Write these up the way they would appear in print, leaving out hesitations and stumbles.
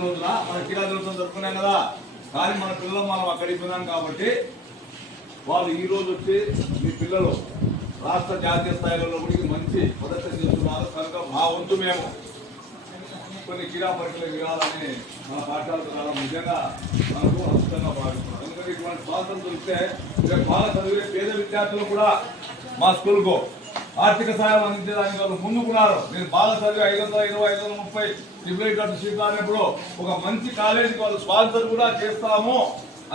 రోజున మన క్రీడా దినోత్సవం జరుపుకున్నాం కదా, కానీ మన పిల్లలు మనం అక్కడికి పోయినాం కాబట్టి వాళ్ళు ఈ రోజు వచ్చి మీ పిల్లలు రాష్ట్ర జాతీయ స్థాయిలలో కూడా మంచి ప్రదర్శన చేస్తున్నారు. కనుక మా వంతు మేము కొన్ని క్రీడా పరీక్షలు వినాలని మన పాఠశాల చాలా నిజంగా మనకు అద్భుతంగా భావిస్తున్నాం. ఎందుకంటే ఇటువంటి స్వాతంత్రం దొరికితే బాగా చదివే పేద విద్యార్థులు కూడా మా స్కూల్కు ఆర్థిక సాయం అందించడానికి వాళ్ళు ముందుకున్నారు. నేను బాగా చదివి 520, 530 ట్రిపుల్ సీట్లు అనేప్పుడు ఒక మంచి కాలేజీకి వాళ్ళు స్పాన్సర్ కూడా చేస్తాము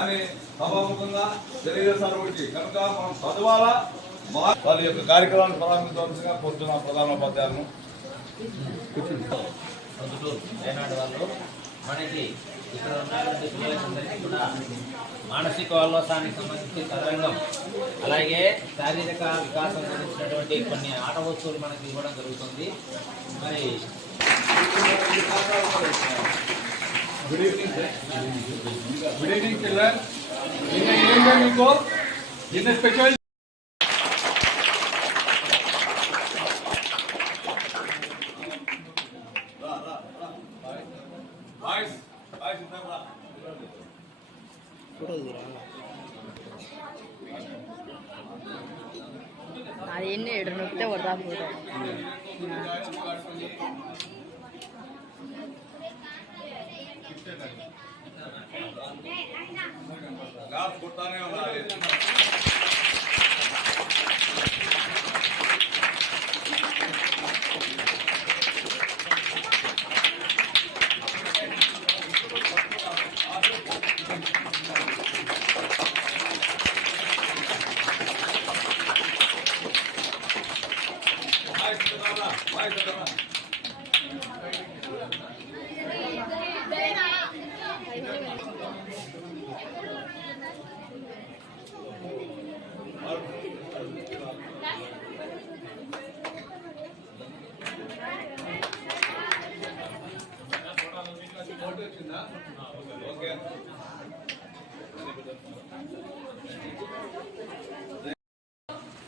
అని సభాముఖంగా తెలియజేస్తారు. ఒకటి కనుక మనం చదవాలా. వాళ్ళ యొక్క కార్యక్రమాన్ని ప్రారంభించవలసిగా కోరుతున్న ప్రధానోపాధ్యాయులను వాళ్ళు మనకి ఇక్కడ ఉన్నటువంటి పిల్లలందరికీ కూడా మానసిక ఉల్లాసానికి సంబంధించి చదరంగం, అలాగే శారీరక వికాసం గురించినటువంటి కొన్ని ఆట వస్తువులు మనకి ఇవ్వడం జరుగుతుంది. మరి గుడ్ ఈవినింగ్ చిల్డ్రన్. నిన్న మీకు నిన్న స్పెషల్ అదేంటి ఎడు నొప్పితే కొడతా ఫోటో కొట్టానే ఉండాలి.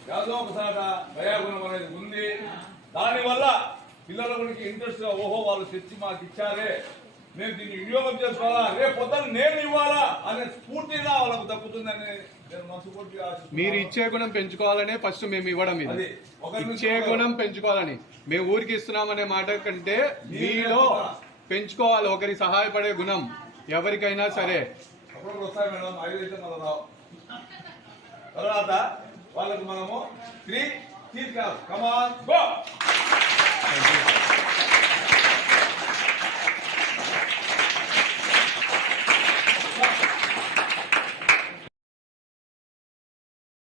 యాదో ఒకసారి దయాగుణం అనేది ఉంది. దానివల్ల పిల్లల గురించి ఇంట్రెస్ట్ ఓహో వాళ్ళు తెచ్చి మాకు ఇచ్చారే, మేము దీన్ని వినియోగం చేసుకోవాలా, రేపు పొద్దున్న నేను ఇవ్వాలా అనే స్ఫూర్తిగా వాళ్ళకు దక్కుతుందని నేను మనస్ఫూర్తిగా మీరు ఇచ్చే గుణం పెంచుకోవాలనే ఫస్ట్ మేము ఇవ్వడం. ఇది ఇచ్చే గుణం పెంచుకోవాలని మేము ఊరికి ఇస్తున్నామనే మాట కంటే మీలో పెంచుకోవాలి ఒకరికి సహాయపడే గుణం ఎవరికైనా సరే. వస్తాయి మేడం, 5 అయితే మన రావు. తర్వాత వాళ్ళకు మనము 3 కమాన్ గో.